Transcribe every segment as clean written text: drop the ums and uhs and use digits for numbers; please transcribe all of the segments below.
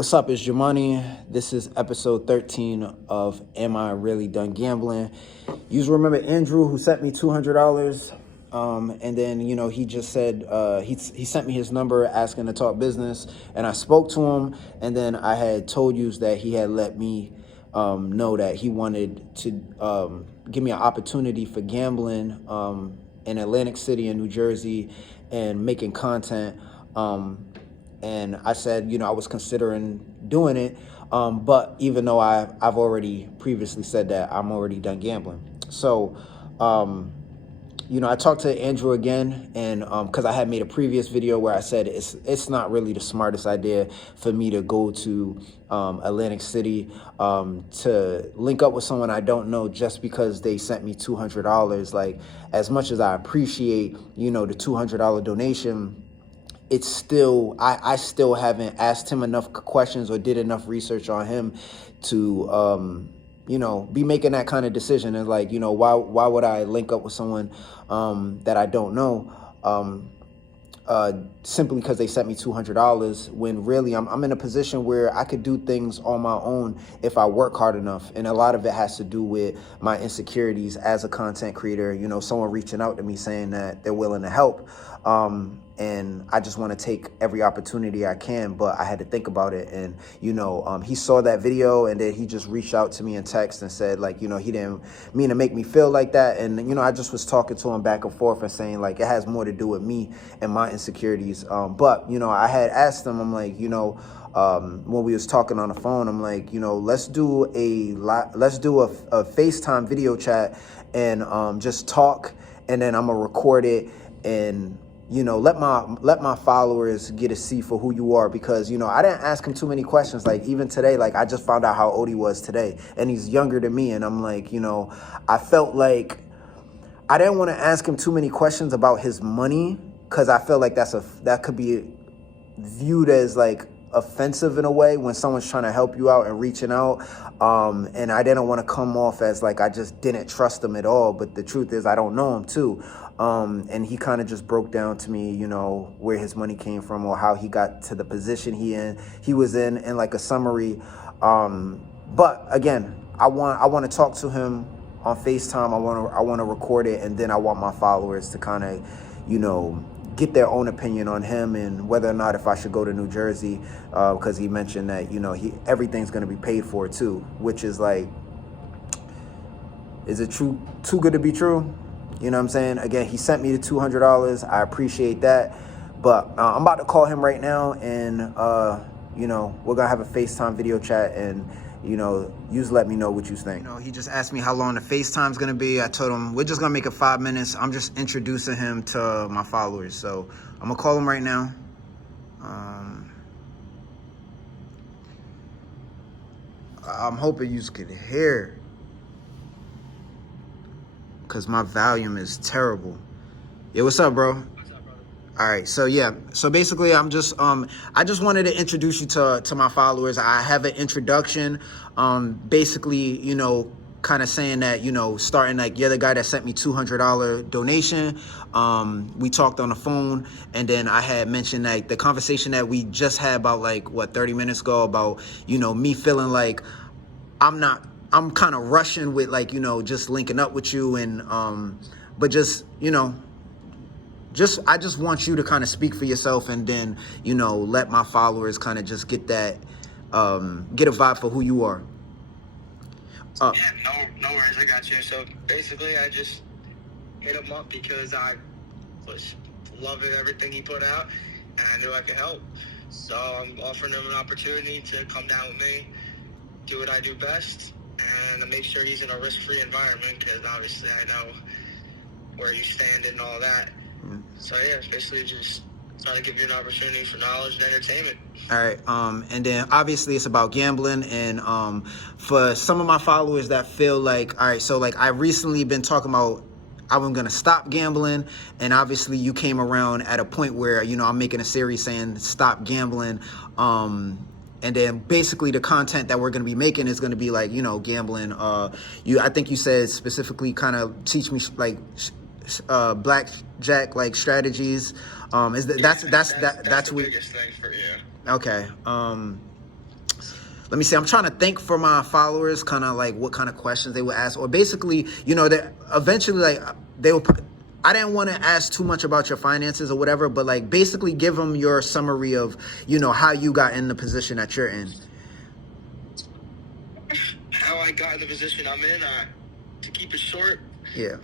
What's up, it's Jamani. This is episode 13 of Am I Really Done Gambling? You remember Andrew who sent me $200? And then, he just said, he sent me his number asking to talk business. And I spoke to him. And then I had told you that he had let me know that he wanted to give me an opportunity for gambling in Atlantic City and New Jersey and making content. And I said, I was considering doing it. But even though I've already previously said that I'm already done gambling. So, I talked to Andrew again, and because I had made a previous video where I said it's not really the smartest idea for me to go to Atlantic City to link up with someone I don't know just because they sent me $200. Like, as much as I appreciate, the $200 donation, it's still, I still haven't asked him enough questions or did enough research on him to, be making that kind of decision. And like, why would I link up with someone that I don't know simply because they sent me $200 when really I'm in a position where I could do things on my own if I work hard enough. And a lot of it has to do with my insecurities as a content creator, someone reaching out to me saying that they're willing to help. And I just want to take every opportunity I can, but I had to think about it. And, he saw that video and then he just reached out to me in text and said, like, he didn't mean to make me feel like that. And, I just was talking to him back and forth and saying, like, it has more to do with me and my insecurities. But, I had asked him, I'm like, when we was talking on the phone, I'm like, let's do a FaceTime video chat and just talk, and then I'm gonna record it and let my followers get a see for who you are, because I didn't ask him too many questions. Like, even today, like, I just found out how old he was today, and he's younger than me, and I'm like, I felt like I didn't want to ask him too many questions about his money, because I feel like that could be viewed as like offensive in a way when someone's trying to help you out and reaching out. And I didn't want to come off as like I just didn't trust him at all. But the truth is I don't know him too. And he kind of just broke down to me, where his money came from or how he got to the position he was in like a summary. But again, I want to talk to him on FaceTime. I want to record it, and then I want my followers to kind of, get their own opinion on him and whether or not if I should go to New Jersey, because he mentioned that, everything's going to be paid for too, which is like, is it too good to be true? You know what I'm saying? Again, he sent me the $200. I appreciate that. But I'm about to call him right now, and, we're going to have a FaceTime video chat, and, you just let me know what you think. He just asked me how long the FaceTime's going to be. I told him we're just going to make it 5 minutes. I'm just introducing him to my followers. So I'm going to call him right now. I'm hoping you could hear, because my volume is terrible. Yeah, what's up, bro? What's up, brother? All right, so yeah, so basically I just wanted to introduce you to my followers. I have an introduction, basically, kind of saying that, starting like, you're the guy that sent me $200 donation. We talked on the phone, and then I had mentioned like the conversation that we just had about like 30 minutes ago about, me feeling like I'm kind of rushing with like, just linking up with you, and but just, I just want you to kind of speak for yourself, and then, let my followers kind of just get that, get a vibe for who you are. Yeah, no worries, I got you. So basically, I just hit him up because I was loving everything he put out, and I knew I could help. So I'm offering him an opportunity to come down with me, do what I do best, and to make sure he's in a risk-free environment, because obviously I know where you stand and all that. So yeah, it's basically just trying to give you an opportunity for knowledge and entertainment. All right, and then obviously it's about gambling, and for some of my followers that feel like, all right, so like I recently been talking about I'm gonna stop gambling, and obviously you came around at a point where, I'm making a series saying stop gambling, and then basically the content that we're gonna be making is gonna be like, gambling. I think you said specifically kind of teach me like blackjack like strategies. That's the what biggest thing for you. Okay. let me see. I'm trying to think for my followers, kind of like what kind of questions they would ask, or basically, you know, that eventually, like they will. I didn't want to ask too much about your finances or whatever, but like basically give them your summary of, you know, how you got in the position that you're in. How I got in the position I'm in, to keep it short. Yeah.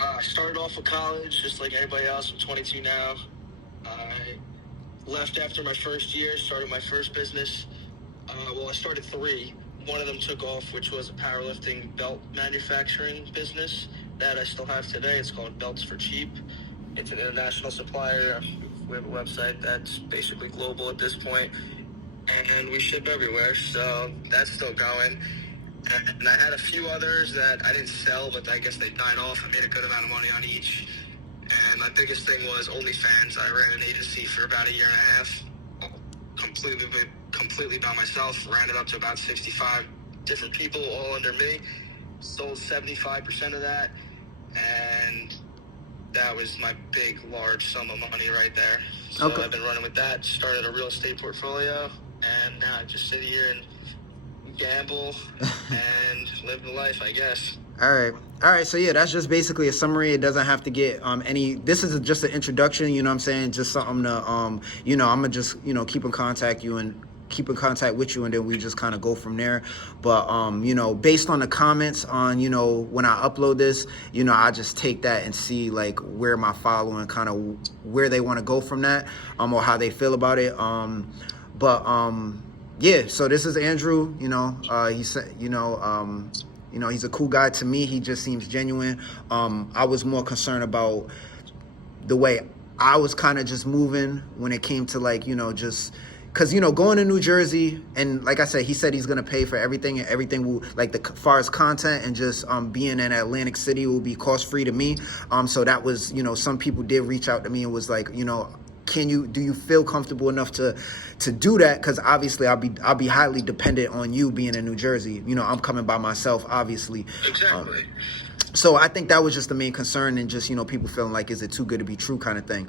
I started off with college, just like everybody else. I'm 22 now. I left after my first year, started my first business. Well, I started 3. One of them took off, which was a powerlifting belt manufacturing business that I still have today. It's called Belts for Cheap. It's an international supplier. We have a website that's basically global at this point, and we ship everywhere, so that's still going. And I had a few others that I didn't sell, but I guess they died off. I made a good amount of money on each. And my biggest thing was OnlyFans. I ran an agency for about a year and a half, completely by myself. Ran it up to about 65 different people, all under me. Sold 75% of that, and that was my big, large sum of money right there. So okay. I've been running with that. Started a real estate portfolio, and now I just sit here and gamble and live the life, I guess. All right. So yeah, that's just basically a summary. It doesn't have to get this is just an introduction, you know what I'm saying? Just something to you know, I'm gonna just, you know, keep in contact with you, and then we just kind of go from there. But you know, based on the comments on, you know, when I upload this, you know, I just take that and see like where my following kind of where they want to go from that, or how they feel about it. Yeah, so this is Andrew. You know, he said, you know, he's a cool guy to me. He just seems genuine. I was more concerned about the way I was kind of just moving when it came to like, you know, just because, you know, going to New Jersey, and like I said, he said he's going to pay for everything, and everything will, like, the far as content and just being in Atlantic City will be cost free to me. So that was, you know, some people did reach out to me and was like, you know, do you feel comfortable enough to do that? Because obviously I'll be highly dependent on you being in New Jersey. You know, I'm coming by myself, obviously. Exactly. So I think that was just the main concern, and just, you know, people feeling like, is it too good to be true kind of thing.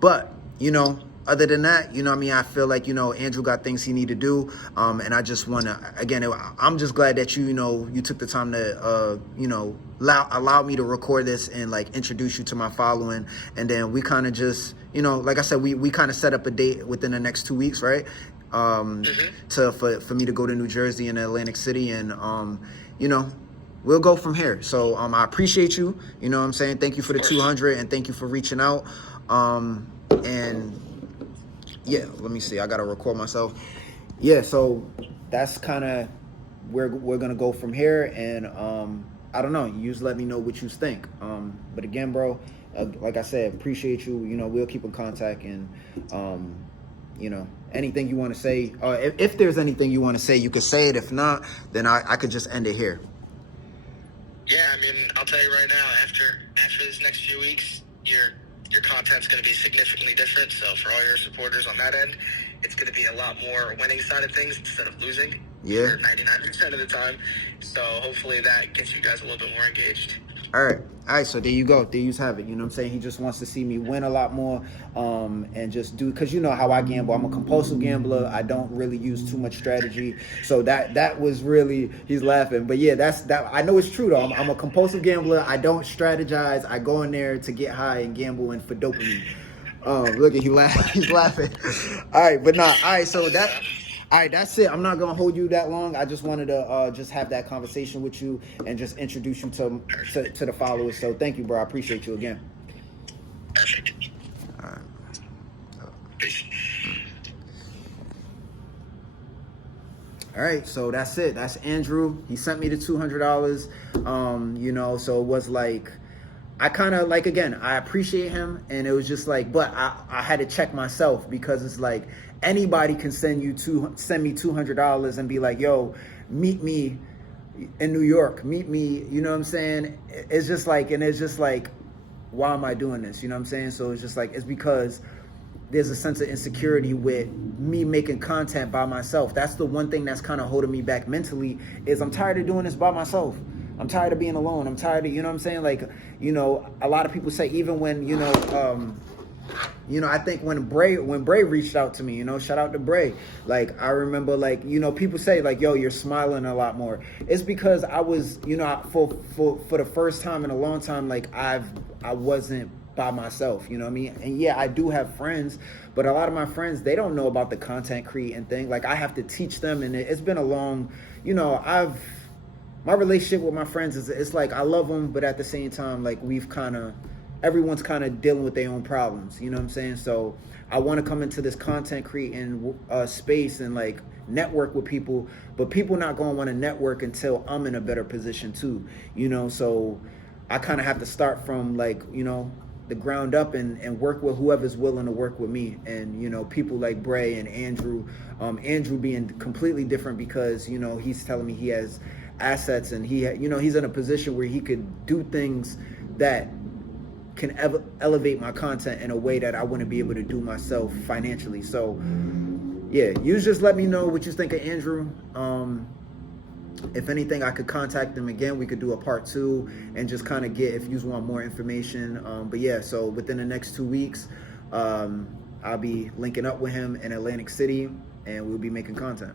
But, you know, other than that, you know what I mean, I feel like, you know, Andrew got things he need to do. And I just want to, again, I'm just glad that you know, you took the time to, you know, allow me to record this and like introduce you to my following. And then we kind of just, you know, like I said, we kind of set up a date within the next 2 weeks, right? For me to go to New Jersey and Atlantic City, and, you know, we'll go from here. So I appreciate you. You know what I'm saying? Thank you for the 200, and thank you for reaching out. And yeah, let me see. I got to record myself. Yeah, so that's kind of where we're going to go from here. And I don't know. You just let me know what you think. But again, bro, like I said, appreciate you. You know, we'll keep in contact. And, you know, anything you want to say, if there's anything you want to say, you could say it. If not, then I could just end it here. Yeah, I mean, I'll tell you right now, after this next few weeks, your content's going to be significantly different. So for all your supporters on that end, it's going to be a lot more winning side of things instead of losing. Yeah. 99% of the time. So hopefully that gets you guys a little bit more engaged. All right. So there you go. There you have it. You know what I'm saying? He just wants to see me win a lot more, and just do, because you know how I gamble. I'm a compulsive gambler. I don't really use too much strategy. So that was really, he's laughing. But yeah, that. I know it's true though. I'm a compulsive gambler. I don't strategize. I go in there to get high and gamble and for dopamine. Look at he's laughing. All right, but nah. All right, so that. All right, that's it. I'm not going to hold you that long. I just wanted to just have that conversation with you and just introduce you to the followers. So thank you, bro. I appreciate you again. All right. All right, so that's it. That's Andrew. He sent me the $200. You know, so it was like, I kind of like, again, I appreciate him, and it was just like, but I had to check myself, because it's like, anybody can send me $200 and be like, yo, meet me in New York, meet me, you know what I'm saying? It's just like, and it's just like, why am I doing this? You know what I'm saying? So it's just like, it's because there's a sense of insecurity with me making content by myself. That's the one thing that's kind of holding me back mentally, is I'm tired of doing this by myself. I'm tired of being alone. I'm tired of, you know what I'm saying? Like, you know, a lot of people say, even when, you know, You know, I think when Bray reached out to me, you know, shout out to Bray. Like, I remember, like, you know, people say like, yo, you're smiling a lot more. It's because I was, you know, for the first time in a long time, like I wasn't by myself, you know what I mean? And yeah, I do have friends, but a lot of my friends, they don't know about the content creating thing. Like, I have to teach them, and it's been a long, you know, my relationship with my friends is, it's like I love them, but at the same time, like, everyone's kind of dealing with their own problems, you know what I'm saying? So I want to come into this content creating space and like network with people, but people not going to want to network until I'm in a better position too, you know? So I kind of have to start from, like, you know, the ground up and work with whoever's willing to work with me. And, you know, people like Bray and Andrew, Andrew being completely different because, you know, he's telling me he has assets, and you know, he's in a position where he could do things that can elevate my content in a way that I wouldn't be able to do myself financially. So yeah, you just let me know what you think of Andrew. If anything, I could contact him again. We could do a part 2 and just kind of get, if you want more information. But yeah, so within the next 2 weeks, I'll be linking up with him in Atlantic City, and we'll be making content.